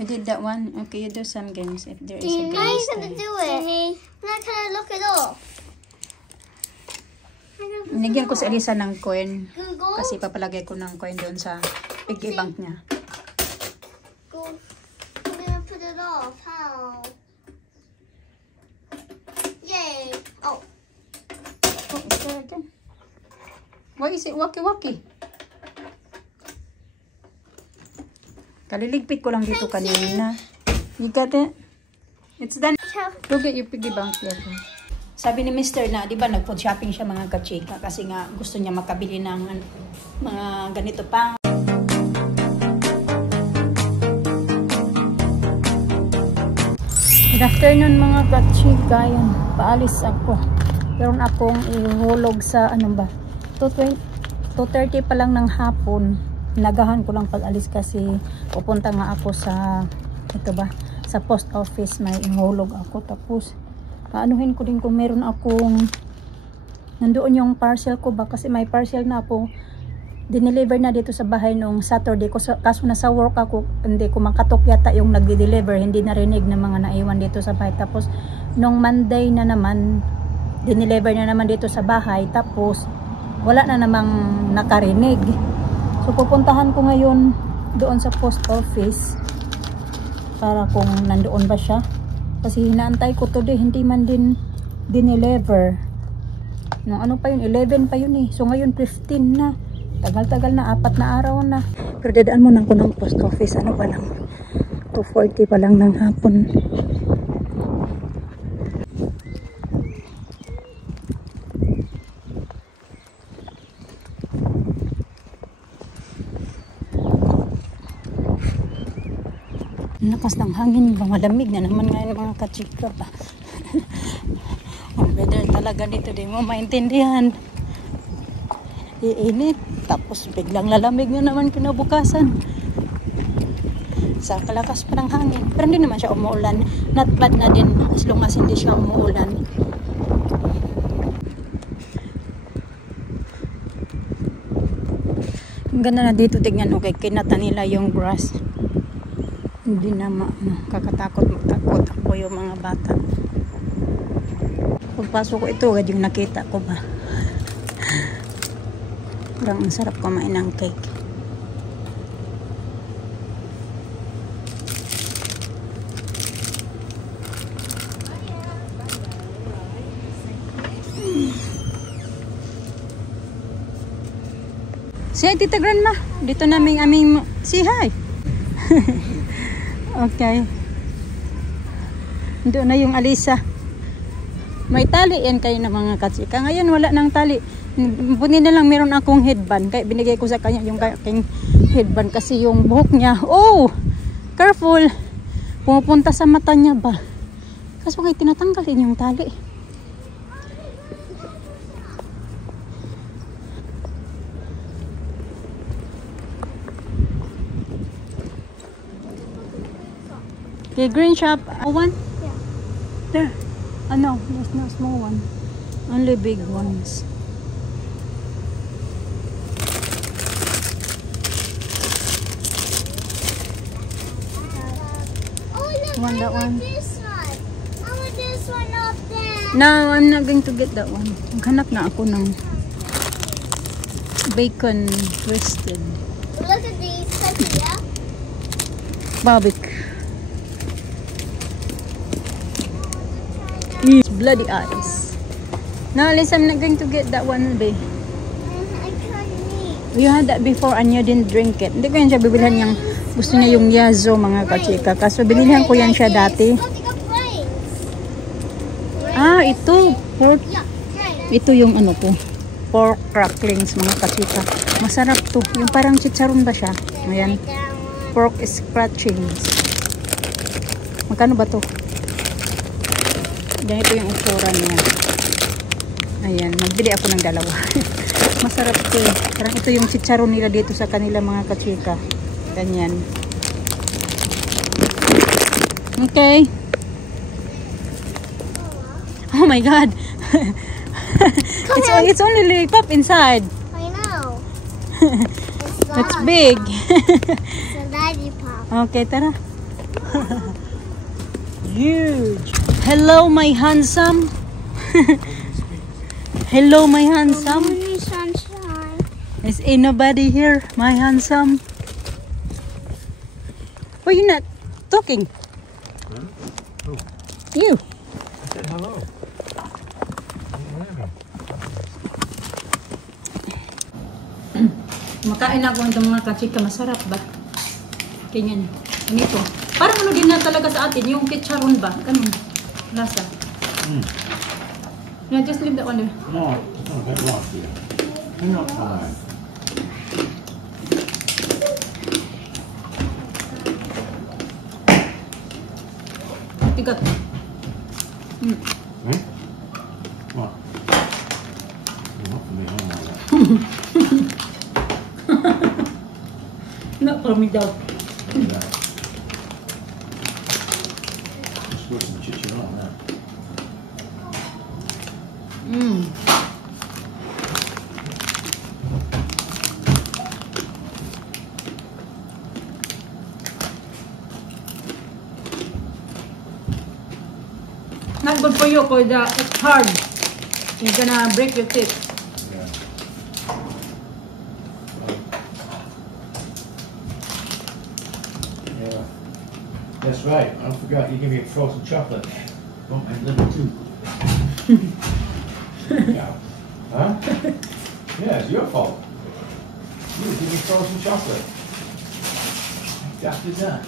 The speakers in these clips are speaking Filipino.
You did that one? Okay, you do some games if there is a game. How are you going to do it? I'm not going to look it up. Nigyan ko si Elisa ng coin. Google? Kasi papalagay ko ng coin doon sa piggy bank niya. Go. I'm going to put it off. How? Yay. Oh. Oh, is there again? Why is it waki-waki? Kaliligpit ko lang dito kanina. You got it? It's done. Look at your piggy bank there. Sabi ni Mr. na, di ba, nag-food shopping siya mga kachika kasi nga gusto niya makabili ng mga ganito pa. Good afternoon mga kachika. Yan, paalis ako. Meron akong ihulog sa, 2:30 pa lang ng hapon. Nagahan ko lang pag-alis kasi pupunta nga ako sa, sa post office. May ihulog ako. Tapos, aanuhin ko din kung meron akong nandoon yung parcel ko ba kasi may parcel na ako dineliver na dito sa bahay noong Saturday ko, kaso nasa work ako, hindi ko makatok yata yung nagde-deliver, hindi narinig ng mga naiwan dito sa bahay. Tapos noong Monday na naman dineliver na naman dito sa bahay, tapos wala na namang nakarinig. So pupuntahan ko ngayon doon sa post office para kung nandoon ba siya. Kasi hinaantay ko today, hindi man din dineliver. No, ano pa yun? 11 pa yun eh. So ngayon 15 na. Tagal-tagal na, 4 na araw na. Pero dadaan mo na ko ng post office. Ano pa lang? 2:40 pa lang ng hapon. Lakas ng hangin, malamig na naman ngayon mga kachika ba. Ang weather talaga dito, di mo maintindihan. Iinit, tapos biglang lalamig na naman kinabukasan. Sa kalakas pa ng hangin. Pero hindi naman siya umuulan. Not bad na din as long as hindi siya umuulan. Ang ganda na dito, tignan, okay, kinata nila yung grass. Hindi na kakatakot magtakot yung mga bata. Pagpasok ko ito, agad yung nakita ko ba. Parang ang sarap kumain ng cake. Say hi, Tita Grandma. Dito namin aming say hi. Okay. Doon na yung Alisa. May tali yan kayo na mga kachika. Ngayon wala nang tali. Buti na lang meron akong headband. Kaya binigay ko sa kanya yung aking headband. Kasi yung buhok niya, oh! Careful! Pumupunta sa mata niya ba? Kaso kayo tinatanggalin yung tali. Okay, green shop. One? Yeah. There. No, there's no small one. Only big ones. Oh, look, Want that one? this one. I want this one up there. No, I'm not going to get that one. Maghanap na ako ng bacon twisted. Look at these. Yeah? Barbecue. Bloody eyes. No, Alice, I'm not going to get that one, babe. I can't eat. You had that before and you didn't drink it. Hindi ko yan siya bibilhan yung gusto niya yung yazo mga kachika. Kaso binilhan ko yan siya dati. Ah, ito. Pork. Ito yung ano ko. Pork cracklings mga kachika. Masarap to. Yung parang chicharon ba siya? Ayan. Pork scratchings. Magkano ba to? Ganito yung itsura niya. Ayan, magbili ako ng dalawa. Masarap ito eh. Parang ito yung chicharon nila dito sa kanila mga kachika. Ganyan. Okay. Oh my God. It's only lollipop inside. I know. It's big. It's a lollipop. Okay, tara. Huge. Hello, my handsome. Hello, my handsome. Morning sunshine. Is ain't nobody here, my handsome? Why you not talking? Huh? Oh, You. I said hello. Makain ako ng mga kachika, masarap ba? Ganyan. Ganito. Parang ano din na talaga sa atin, yung chicharon ba? Ganun. Lasa. Yeah, just leave that one there. No, it's not a bit rough here. You're not tired. Tigat. Eh? What? You're not for me, I'm like that. Not for me daw. Yeah. Just put some chicken on that. Not good for you because it's hard. You're gonna break your teeth. Yeah. Yeah. That's right. I forgot you give me a frozen chocolate. Want my liver too. Yeah. Huh? Yeah, it's your fault. You give me frozen chocolate. After that.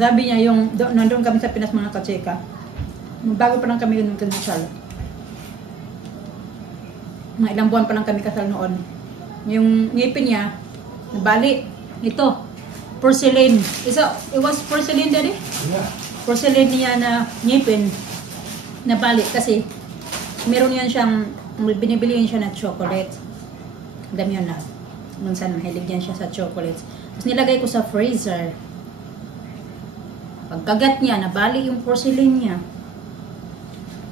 Sabi niya yung nandun kami sa Pinas mga kachika. Bago pa lang kami yung kasal. Mga ilang buwan pa lang kami kasal noon. Yung ngipin niya, nabali. Ito, porcelain. It was porcelain, Daddy? Yeah. Porcelain niya na ngipin, nabali. Kasi meron yan siyang, binibili siya na chocolate. Dami yun na. Minsan mahilig yan siya sa chocolate. Tapos nilagay ko sa freezer. Pagkagat niya, nabali yung porcelain niya.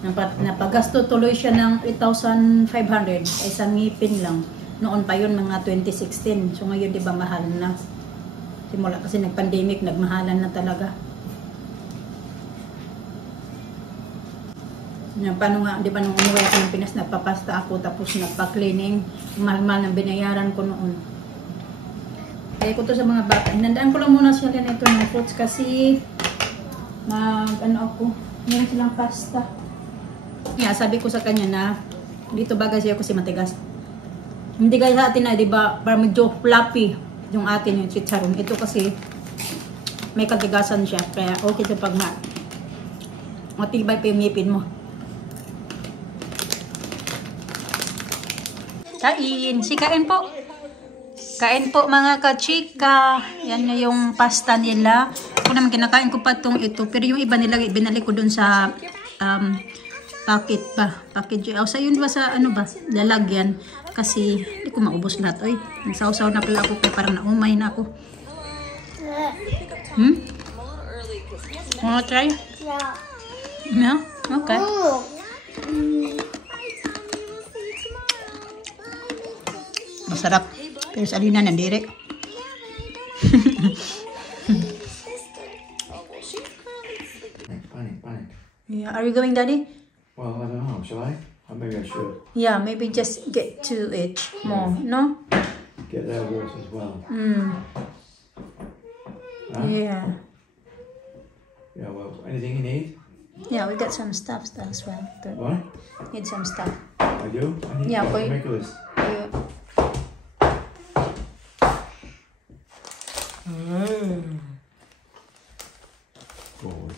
Napagasto tuloy siya ng 8,500 ay isang ngipin lang. Noon pa yun, mga 2016. So ngayon, di ba, mahal na. Simula kasi nag-pandemic, nagmahalan na talaga. Paano nga, di ba, nung umuwi ako ng Pinas, nagpapasta ako, tapos nagpa-cleaning. Mahal-mahal ng binayaran ko noon. Kaya ko to sa mga bata. Hinandaan ko lang muna sila nito ng fruits kasi meron silang pasta. Yeah, sabi ko sa kanya na dito bagay siya kasi matigas. Hindi kaya sa atin na, di ba, parang medyo fluffy yung atin yung chicharon. Ito kasi may katigasan siya. Kaya okay ito pag matibay pa yung ngipin mo. Kain! Si kain po! Kain po mga kachika. Yan na yung pasta nila. Ako naman kinakain ko pa itong ito. Pero yung iba nila binalik ko dun sa packet ba? Package. Sa yun ba sa ano ba? Lalagyan. Kasi hindi ko maubos lahat. Oy, nagsausaw na pala ako kaya parang naumay na ako. Wanna try? Yeah. No? Okay. Oh. Masarap. Pero sa alina nandiri. Panic. Yeah, are you going, Daddy? Well, I don't know. Shall I? Or maybe I should. Yeah, maybe just get to it more, no? Get their water as well. Huh? Yeah. Yeah, well, anything you need? Yeah, we got some stuff as well. What? Need some stuff. I do? I need Yeah, to but- make a list. Yeah. Forward.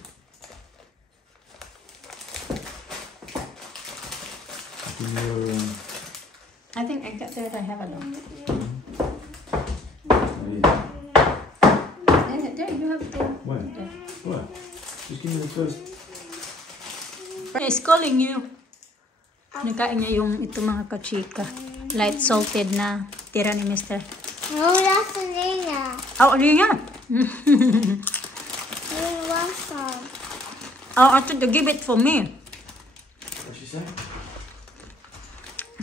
In your, I think I got that. I have a lot. There, you have to. Where? What? Just give me the first. He's calling you. Nakain niya yung ito mga kachika. Light salted na tira ni Mr. No, that's Elena. Oh, ano yan? You want some? Oh, I thought to give it for me. What'd she say?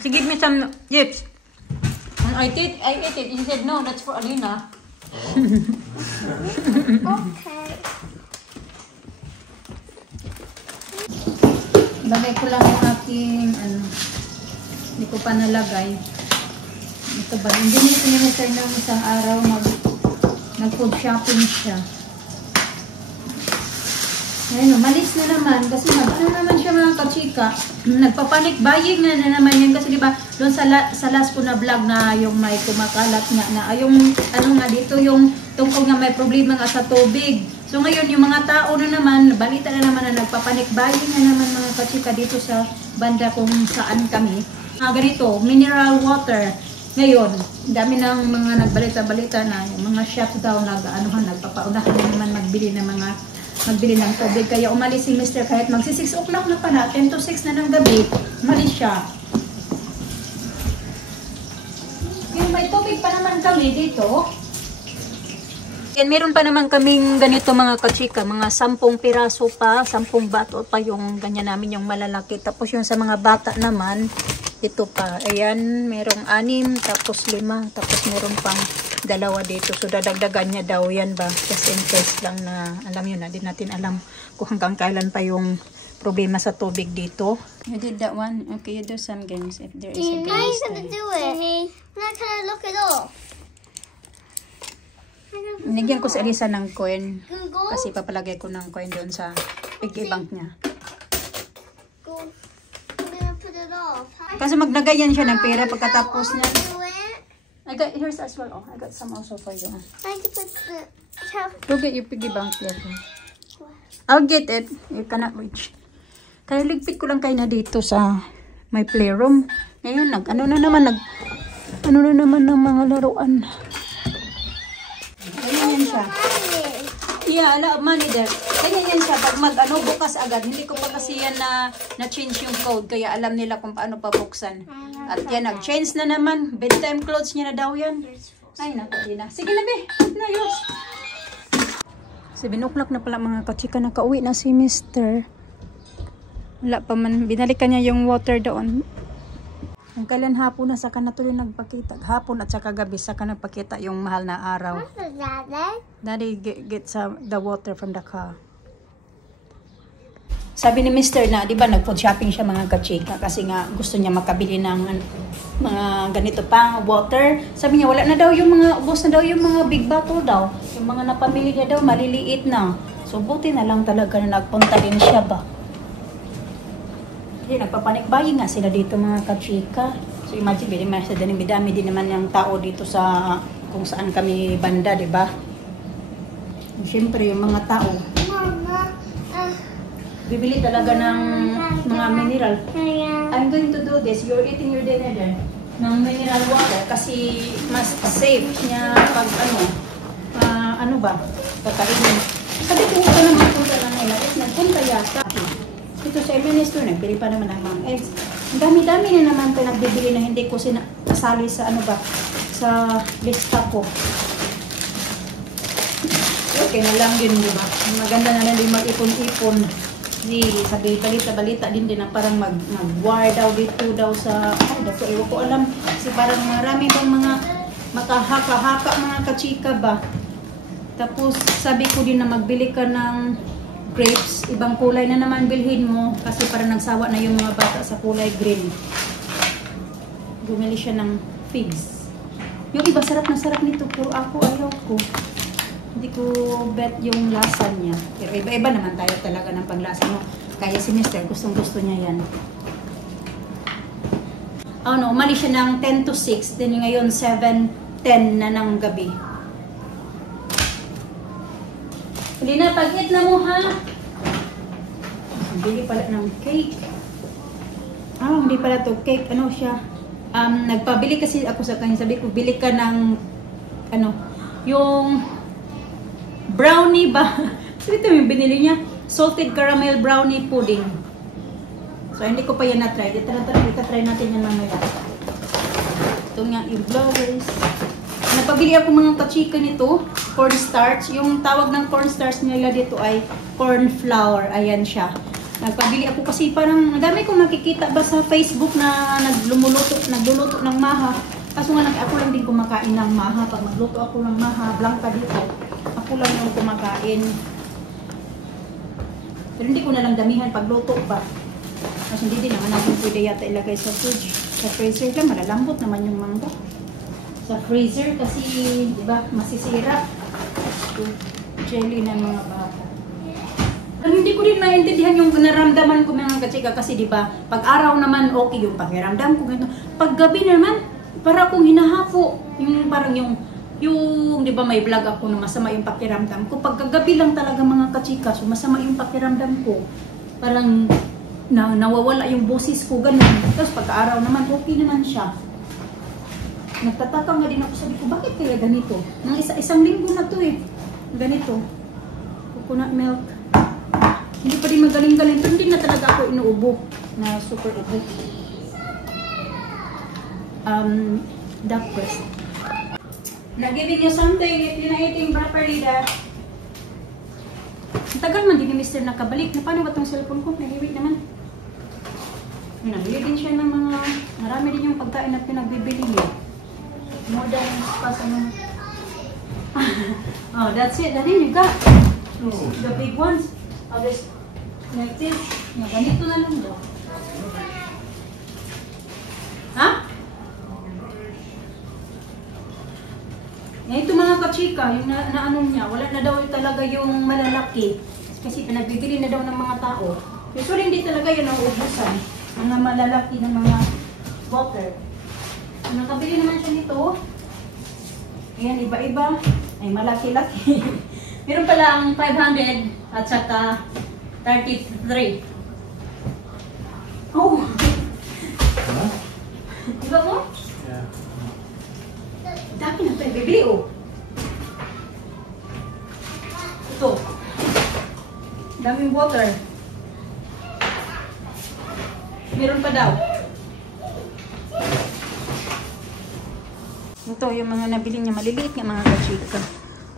She gave me some chips. And I ate it. She said, no, that's for Alina. Okay. Lagay ko lang yung aking, hindi ko pa nalagay. Ito ba? Hindi nito niya na-try ng isang araw nag-food shopping siya. Ayun, malis na naman kasi ano naman siya mga kachika. Nagpapanik buying na naman yan kasi diba doon sa last ko na vlog na yung may kumakalat nga na yung ano nga dito yung tungkol nga may problema nga sa tubig. So ngayon yung mga tao na naman, balita na naman na nagpapanik buying na naman mga kachika dito sa banda kung saan kami. Ganito, mineral water. Ngayon, dami ng mga nagbalita-balita na yung mga shops daw nagpapaunahan na naman magbili ng tubig. Kaya umalis si Mr. kahit magsi 6 o'clock na pala, 10 to 6 na ng gabi, umalis siya. Yung may tubig pa naman kami dito. Yan, meron pa naman kaming ganito mga kachika, mga 10 piraso pa, 10 bato pa yung ganyan namin yung malalaki. Tapos yung sa mga bata naman, ito pa. Ayan, merong 6, tapos 5, tapos meron pang 2 dito. So, dadagdagan niya daw yan ba? Just in case lang na, alam yun na, di natin alam kung hanggang kailan pa yung problema sa tubig dito. You did that one? Okay, you do some games if there is a game. Now you're gonna do it. Now can I look it up? Nigyan ko si Elisa ng coin. Google? Kasi papalagay ko ng coin doon sa piggy bank niya. Go. I'm gonna put it off. Kasi maglagay yan siya ng pera pagkatapos niya. Do it. I got, here's as well. Oh, I got some also for you. I can put the... Go get your piggy bank there. I'll get it. You cannot reach. Kaya ligpit ko lang kayo na dito sa my playroom. Ngayon, ano na naman ng mga laruan. Ganyan yan siya. Yeah, a lot of money there. Ganyan yan siya. Pag bukas agad. Hindi ko pa kasi yan na-change yung code. Kaya alam nila kung paano pabuksan. At yan, nag-change na naman. Bedtime clothes niya na daw yan. Ay, naku, na. Sige na, be. Na, yos. 7 o'clock na pala mga kachika. Nakauwi na si Mr. Wala pa man. Binalikan niya yung water doon. Ang kailan hapon na saka na tuloy nagpakita. Hapon at saka gabi saka nagpakita yung mahal na araw. Daddy gets the water from the car. Sabi ni Mr. na, di ba nag-food shopping siya mga kachika kasi nga gusto niya makabili ng mga ganito pa, water. Sabi niya wala na daw yung mga, ubos na daw yung mga big bottle daw. Yung mga napamili niya daw, maliliit na. So buti na lang talaga na nagpunta din siya ba. Kasi nagpapanik-buying nga sila dito mga kachika. So imagine, bidami din naman yung tao dito sa kung saan kami banda, di ba? Siyempre yung mga tao. Bibili talaga ng mga mineral. I'm going to do this. You're eating your dinner there. Ng mineral water kasi mas safe niya pag kakainin. Sabi ko ito na magpunta lang nila. Nagpunta yata. Ito sa minister, nagbili pa naman ng mga eggs. Ang dami-dami na naman ito nagbibili na hindi ko sinasali sa sa lista ko. Okay na lang yun, di ba? Maganda na lang din mag-ipon-ipon. Sabi balita-balita din na parang mag-war daw dito daw sa dito ewan ko alam kasi parang marami bang mga makahaka-haka mga kachika ba. Tapos sabi ko din na magbili ka ng grapes, ibang kulay na naman bilhin mo kasi parang nagsawa na yung mga bata sa kulay green. Bumili siya ng figs. Yung iba sarap na sarap nito pero ako ayaw ko. Hindi ko bet yung lasa niya. Pero iba-iba naman tayo talaga ng panglasa mo. Kaya si Mr. gustong-gusto niya yan. Umalis siya ng 10 to 6. Then ngayon 7:10 na ng gabi. Hindi na, pag-eat na mo ha. Bili pala ng cake. Hindi pala to cake. Ano siya? Nagpabili kasi ako sa kanya. Sabi ko, bili ka ng yung brownie ba? So, ito yung binili niya. Salted caramel brownie pudding. So, hindi ko pa yan na-try. Try natin yan mamaya. Ito nga yung flowers. Nagpabili ako mga kachika nito. Cornstarch. Yung tawag ng cornstarch nila dito ay corn flour. Ayan siya. Nagpabili ako kasi parang dami kong nakikita ba sa Facebook na nagluluto ng maha. Kaso nga ako lang din kumakain ng maha. Pag magluto ako ng maha, blanca dito, ako lang yung kumakain. Pero hindi ko na lang damihan pagluto pa. Kasi hindi din naman natin pwede yata ilagay sa fridge. Sa freezer lang, malalambot naman yung mangga. Sa freezer kasi, di ba, masisira. Jelly ng mga bata. Hindi ko din maintindihan yung naramdaman ko mga kachika kasi di ba pag araw naman okay yung pakiramdam ko ganito. Pag gabi naman para akong hinahapo yung parang yung di ba may vlog ako na masama yung pakiramdam ko. Pag gabi lang talaga mga kachika so masama yung pakiramdam ko. Parang nawawala yung boses ko ganun. Tapos pag araw naman okay naman siya. Nagtataka nga din ako sabi ko bakit kaya ganito? Nang isang linggo na to ganito. Coconut milk. Hindi pa rin magaling-galing. Pero hindi na talaga ako inuubo na super ubo. Duck breast. Not giving you something if you're not eating properly, Dad. Ang tagal man din ni Mr. nakabalik. Na paano ba itong cellphone ko? Nahiwit naman. Nahili din siya ng mga... Marami din yung pagkain na pinagbibili niya. More than pa sa mga... Oh, that's it. That you got. The big ones. Oh, this, like this. Ganito na lang daw. Ha? Ito mga kachika, yung ano niya, wala na daw talaga yung malalaki. Kasi pinagbibili na daw ng mga tao. Usually hindi talaga yun ang ubusan. Mga malalaki ng mga water. Nakabili naman siya nito. Ayan, iba-iba. Ay, malaki-laki. Meron pala ang 500 at saka 33. Oh! Huh? Diba mo? Yeah. Dami na tayo bibili, oh. Ito. Daming water. Meron pa daw. Ito yung mga nabili niya. Maliliit nga mga kachika.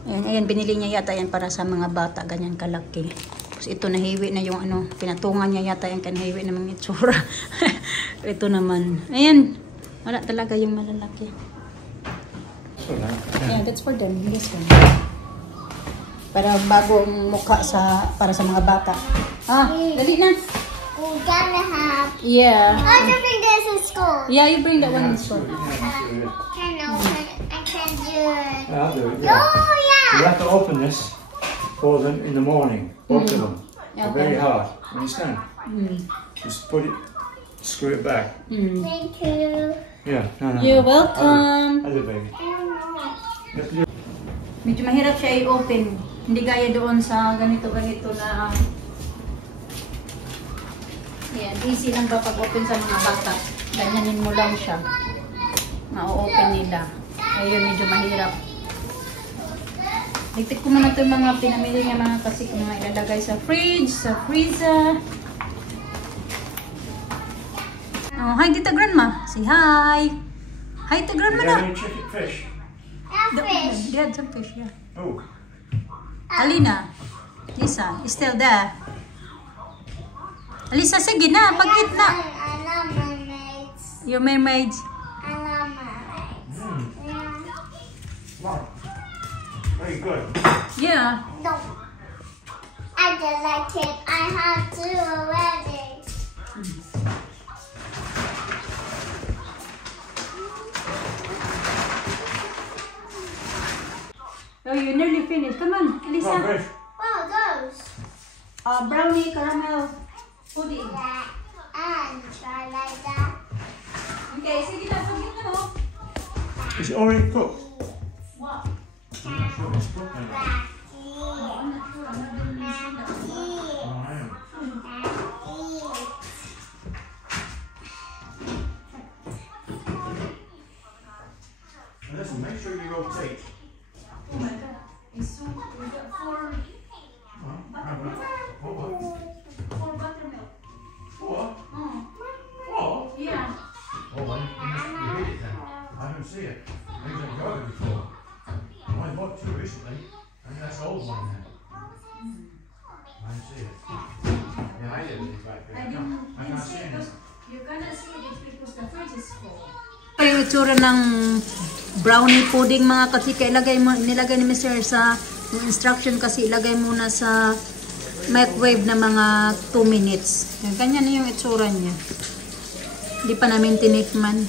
Ayan, binili niya yata yan para sa mga bata. Ganyan kalaki. Tapos ito nahiwi na yung ano. Pinatungan niya yata yan kanahiwi na mga itsura. Ito naman. Ayan. Wala talaga yung malalaki. Yeah, that's for them. This one. Para bagong mukha para sa mga bata. Ah, dali na. We're gonna have. Yeah. I can bring this in school. Yeah, you bring that one in school. Can open. I can do it. I'll do it, yeah. Oh yeah. You have to open this for them in the morning. Both of them. They're very Okay. hard. Understand? Just put it, screw it back. Thank you. Yeah. No. You're welcome. Hello, baby. I don't know. Medyo mahirap siya i-open. Hindi gaya doon sa ganito-ganito na... Yan, easy lang ba pag-open sa mga bata. Ganyanin mo lang siya. Ma-open nila. Ayun, medyo mahirap. Ligtik ko muna ito yung mga pinamili niya mga kasi kung mga ilalagay sa fridge, sa freezer. Oh, hi Tita Grandma. Say hi. Hi Tita Grandma na. Chicken fish. Fish. They had some fish, yeah. Oh. Alina. Lisa, is still there. Alisa, sige na. Pagkit na. I love mermaids. Your mermaids. I love mermaids. Yeah. Wow. Very good. Yeah. No. I just like it. I have two already. Oh, you nearly finished. Come on, Come on, Alisa. fish. Wow, those. Brownie caramel pudding. That and try like that. Okay, sige na. Pagkit na, oh. Is it already cooked? What? I'm not sure it's cooked now. I'm not sure. I'm not doing this. Oh, I am. And listen, make sure you rotate. Oh my God. It's so good. We got four buttermilk. Four? Oh, Four? yeah. Oh, well, you hit it then. I don't see it. I haven't got it before. Well, I bought two recently. I think that's the old one then. I don't see it. Yeah, I Yung itsura ng brownie pudding mga kasika, nilagay ni Mr. sa yung instruction kasi ilagay muna sa microwave na mga 2 minutes. Yan, ganyan na yung itsura niya. Hindi pa namin tinikman.